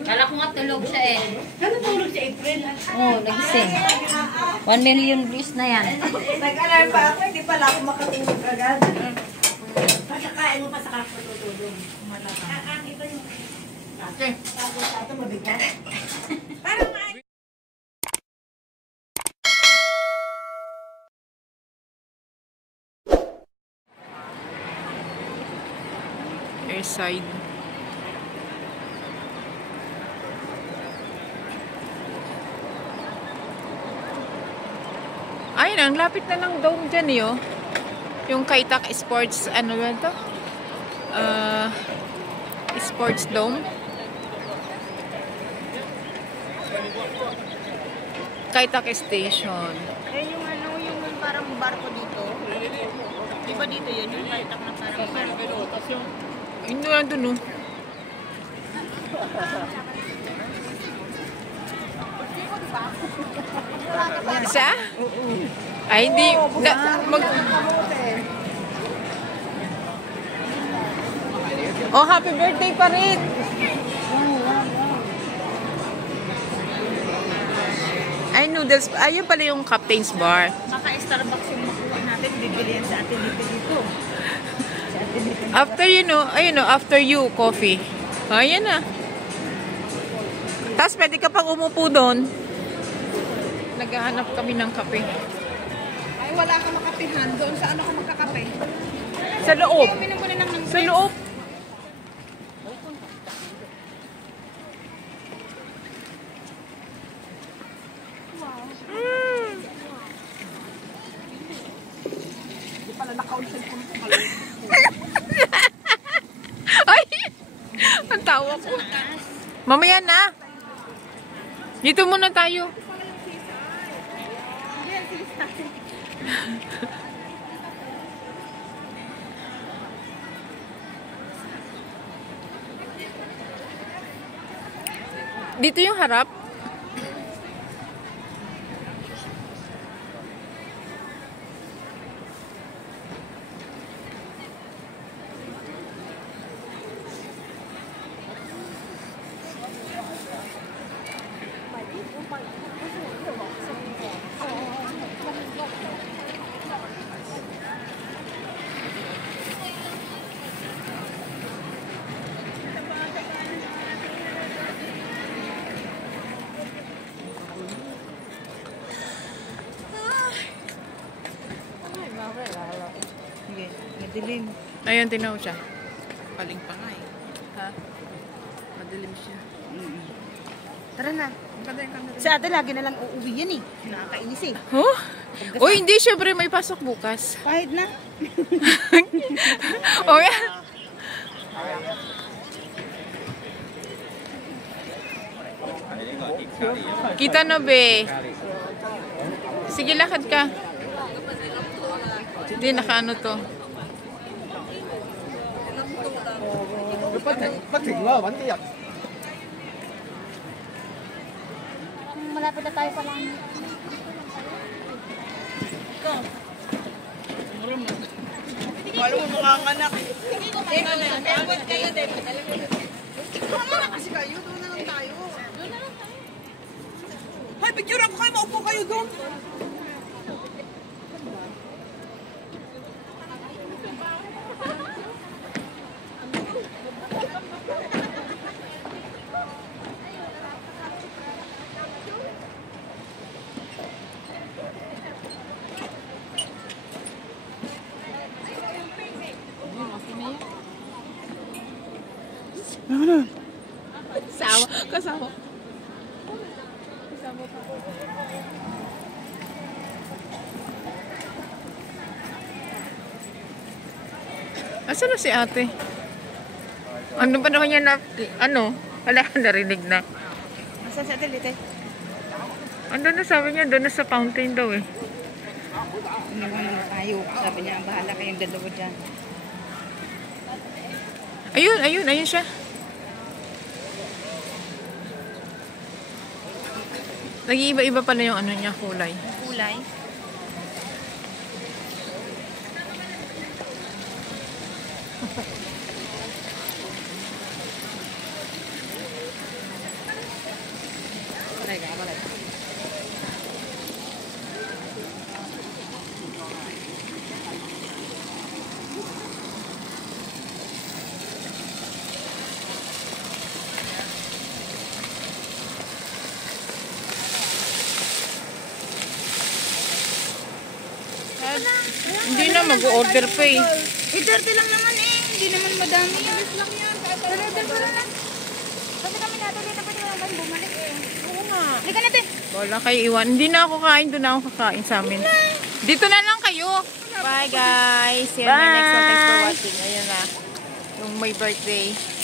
Kala ko nga tulog siya eh. Ano tulog si April? Oo, nagising. 1 million views na yan. Nag-alarm pa ako, hindi pala ako makatulog agad. Pasakain mo pa sa kakatutulog. Kakain ito yung... Ate. Ate, mabigat. Parang airside. Ayun, ang lapit na ng dome dyan eh, oh. Yung Kaitak Sports, ano ba ito? Sports Dome. Kaitak Station. Eh, yung ano, yung parang barko dito. Di ba dito yun? Yung Kaitak na parang barko. Hindi lang dun, oh. Isa? Ay, hindi. Oh, happy birthday pa rin. Ay, noodles. Ayun pala yung Captain's Bar. Maka-Starbucks yung makuha natin. Bibili yan sa atin dito. After you know, ayun, after you, coffee. Ayan na. Tapos pwede ka pang umupo doon. Naghahanap kami ng kape. Ay, wala ka makapihan doon. Saan ako makakape? Sa loob. Sa loob. Hindi pala naka-on-cell ko nito kayo. Ay! Ang tawa ko. Mamaya na. Dito muna tayo. Dito yung harap. Madilim. Ayun, tinaw siya. Paling pa nga eh. Ha? Madilim siya. Tara na. Sa atin, lagi na lang uuwi yan eh. Nakakainis eh. Huh? Uy, hindi. Siyempre may pasok bukas. Kahit na. Oh, yeah. Kita na, be. Sige, lakad ka. Hindi, nakaano to. Malapit na tayo pala. Wala mo mga anak. Ewan kayo din. Wala na kasi kayo. Doon na lang tayo. Hay, picture ako kayo. Maupo kayo doon. Ano? Kasama. Kasama. Asa na si ate? Ano ba naman yan na, ano? Wala ka narinig na. Asan si Ate Lite? Ano na sabi niya? Doon na sa fountain daw eh. Iniwan naman tayo. Sabi niya, bahala kayong dalawa dyan. Ayun, ayun, ayun siya. Nag-iiba-iba pala yung ano niya, kulay. Kulay. lang. Hindi na, mag-order pa eh. 30 lang naman eh. Hindi naman madami yan. Order ko lang. Kasi kami natin dito pa naman bumalik eh. Oo nga. Halika natin. Wala kayo iwan. Hindi na ako kain. Doon na ako kakain sa amin. Dito na lang kayo. Bye guys. See you in my next one. Thanks for watching. Ayan na. Yung may birthday.